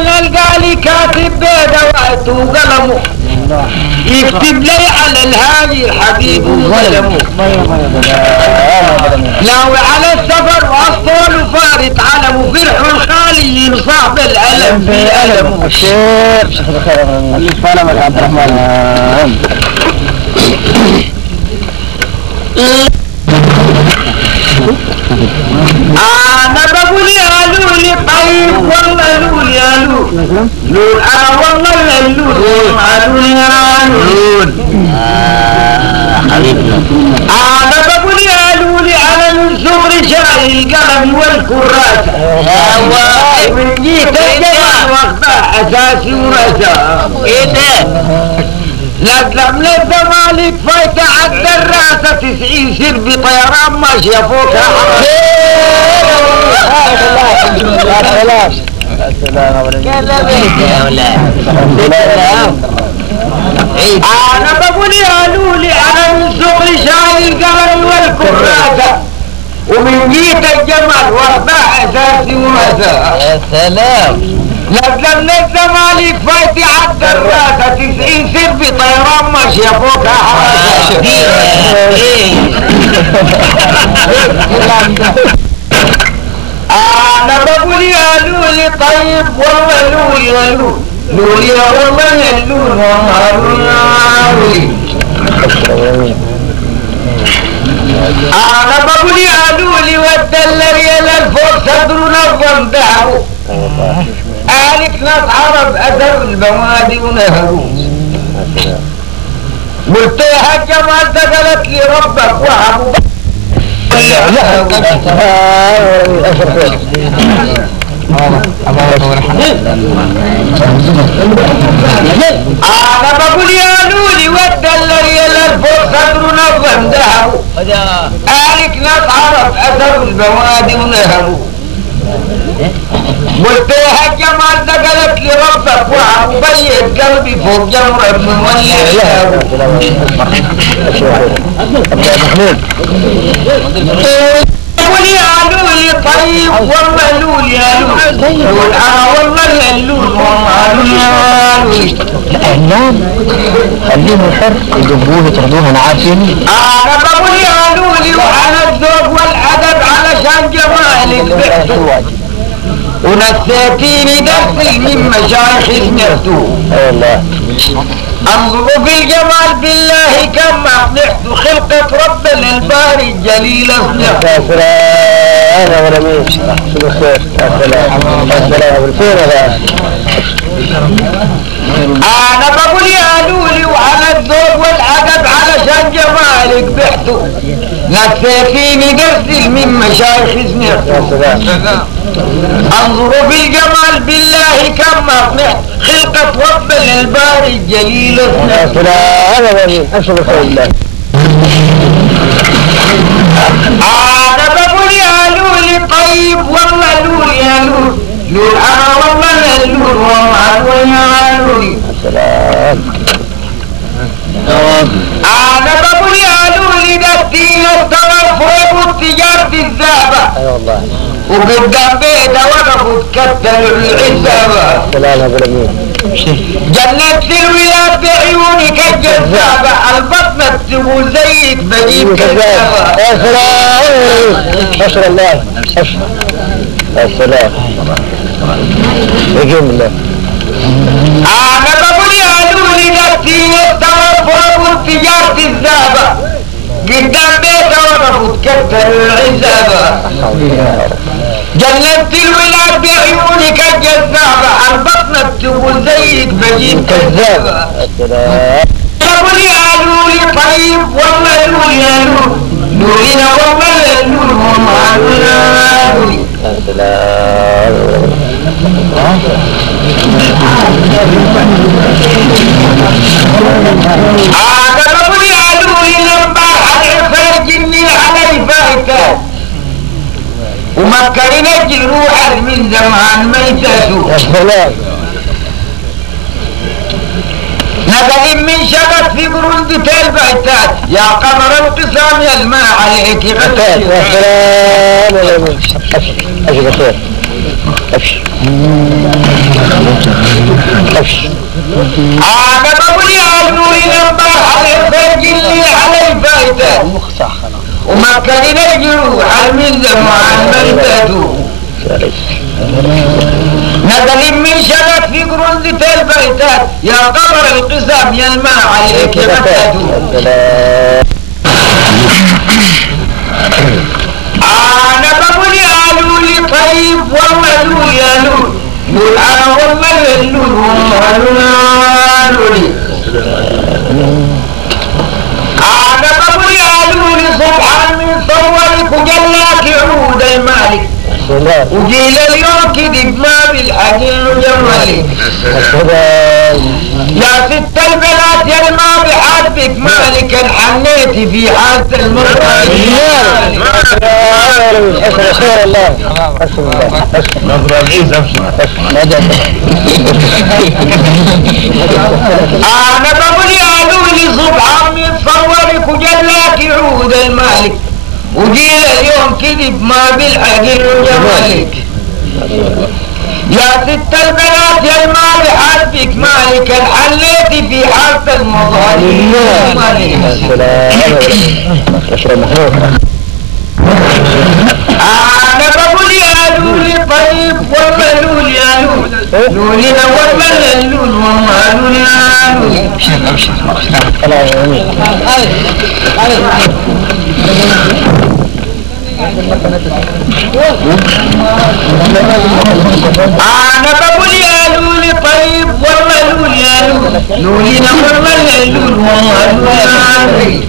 نلقى لي كاتب بيده وقته وقلمه يكتب لي على الهادي الحبيب وظلمه ناوي على السفر واسطول وفارط علمه فرح الخالي صاحب الألم في ألمه الشيخ شيخ بخير اللي فعلا يا عبد الرحمن أنا بقول يا لولي طيب والله لولي يا لول لول أنا والله يا لول يا لول حبيبي أنا بقول يا لولي أنا من صغري شايل القلم والكراسة من جيت الجمال وقتها أساسي ورثة إيه ده؟ لازم للزمالك فايت عد الراسة 90 سر بطيران ماشية فوق انا بقول يا لولي انا من صغري شايل القلم والكراسة ومن جيت الجمال واربع اساسي ورثة يا سلام لازم للزمالك فايت عد الراسة 90 سر بطيران ماشية فوق حراسة انا بقول يا لولي طيب والله لولي يا لولي لولي والله يا لولي والله لولي انا بقول يا لولي ودل ريال الفوق صدر نظم دهو قالت ناس عرب اثر البوادي ونهروا قلت يا جمال دخلت لي ربك وهبوا انا بقول يا لولي ودل ريال الفوق صدر نظم دهو قالت ناس عرب اثر البوادي ونهروا قلت يا جمال دخلت لي ربك وعبيت قلبي فوق جمر ابن مولي قول يا لولي طيب والله لولي يا لولي لول والله يا لولي والله يا لولي الإعلام خليهم حر يجيبوه تاخدوها أنا عارفين أنا بقول يا لولي وعلى الذوق والأدب علشان جمالك بحثوا ونسيتيني درسي من مشايخ سمعتوه والله انظروا في الجمال بالله كم اطلعت خلقة ربنا الباري الجليل اصلح يا سلام يا ورميش شو الخير يا سلام يا سلام بالفيرة انا بقول يا لولي وعلى الذوق والادب علشان جمالك بحثوا نسيتيني درسي من مشايخ سمعتوه يا سلام انظروا في الجمال بالله كم اطلعت خلقة ربنا الباري الجليل يا سلام يا ورميش اشهر الخير الله انا بقول يا لولي طيب والله لولي يا لولي لول انا والله يا لولي والله يا لولي سلام انا بقول يا لولي ده الدين اشتغل فوق التجارة الذهبة اي والله وقدام بيته وقفوا تكتلوا العزابة سلام يا ورميش جنة الولاد بعيونك الجذابة البطنة تقول زيك بجيب كذابة يا سلام اشهر الله اشهر يا سلام يقيم الله انا بقول يا لولي نفسي يستوى فوق التجارة الذهبة قدام بيته وقفوا تكتلوا العزابة جنة الولاد بعيونك الجذابة البطنة تقول زيك بجيب كذابة بقول يا لولي طيب والله لولي يا لولي لولينا والله يا لولي والله يا لولي يا سلام أنا بقول يا لولي لما العفار جني علي فايتة ومكرنا جروحا من زمان ميتته يا سلام نقل من شبك في برندة البيتات يا قمر القسام يا الماء عليك غتات يا سلام يا ورميش اشهر بخير أنا بقول يا نوري نمبر على الفرج اللي على الفايتة وما كان يجروح من زمان ميتته نزل من شبك في قرنزة البيتات يا قمر القسم يلمع عليك متته أنا بقول يا لولي طيب والله لولي يا لولي لول أنا والله اللول والله لولي أنا بقول يا لولي سبحان من صورك وجلاك عود المالك وجيل اليوم كذب ما بالحقين وجمالك يا ست البنات يا ما بحبك مالك انحنيتي في حالة المرأة خير الله نظر العيز أنا بقول يا لولي سبحان من صورك وجلاك عود المالك وجيل اليوم كذب ما بالحقين وجمالك يا ست البنات يا المال حسبك مالك انحليتي في حالة المظالم أنا بقول يا لولي طيب والله لولي يا لولي لولي والله اللول والله لولي يا لولي أنا بقول يا لولي طيب والله لولي يا لولي لولي والله اللول والله لولي